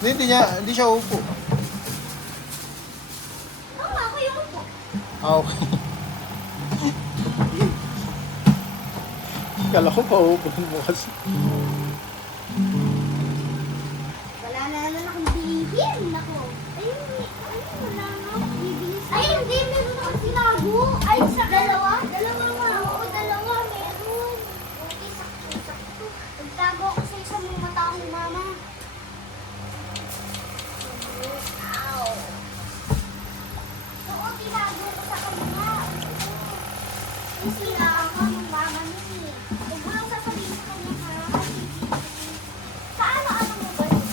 Hindi siya upo. Oo, ako yung upo. Ah, okay. Kala ko pa upo mo kasi. Wala na naman akong bilihin. Nako. Ayun, wala na akong bibilis. Ay, hindi. Meron akong sinago. Ay, sa dalawa? Dalawa nga. Oo, dalawa. Meron. Okay, sakto. Nagtago ako sa isang mga taong mama. Ow. Oo, tinago ko sa kanila. Yung sinago ko ng mama niya. Huwag mo lang sasabihin sa kanya, ha? Sa ano mo ba yun?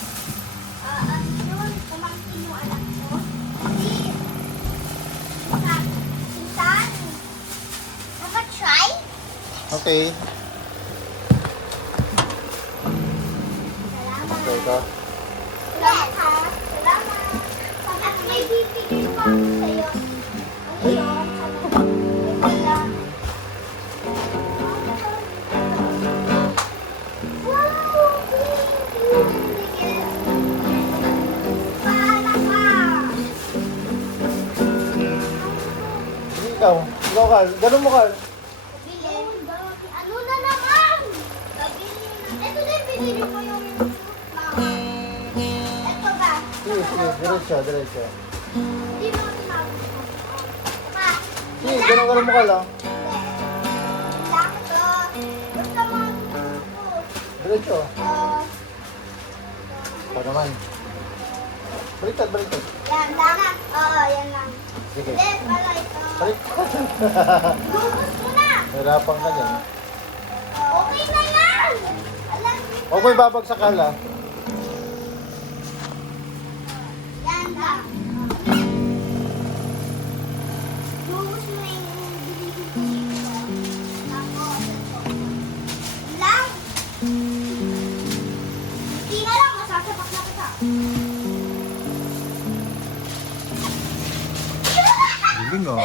Yun, pamangkin yung anak ko. Kasi, Sintan, try? Okay. Salamat. Okay ka. Salamat, ha? Salamat. At may bibigay pa ako sa'yo. Ano yun? Wow! Thank you. Paala ka. Ikaw, Carl. Ganun mo, Carl. Bilhin. Ano na naman? Ito din, binili ko yung mama. Ito ba? Sige, diretso. Hindi mo tinawag ko. Pa. Sige, ganun mo, Carl, ah. Lakto. Basta mga ko. Diretso. Pa naman. Baliktad. Yan lang. Oo, yan lang. Sige. Hindi, pala ito. Baliktad. Lubos mo na. Hirapan ka dyan. Okay na yan. Alam mo. Huwag mo ibabagsak, Carl, ah. Yan lang. Lubos mo yung binibig ko dito. Tapos, ito. Lang. Hindi na lang, masasapak na kita. Galing, ah.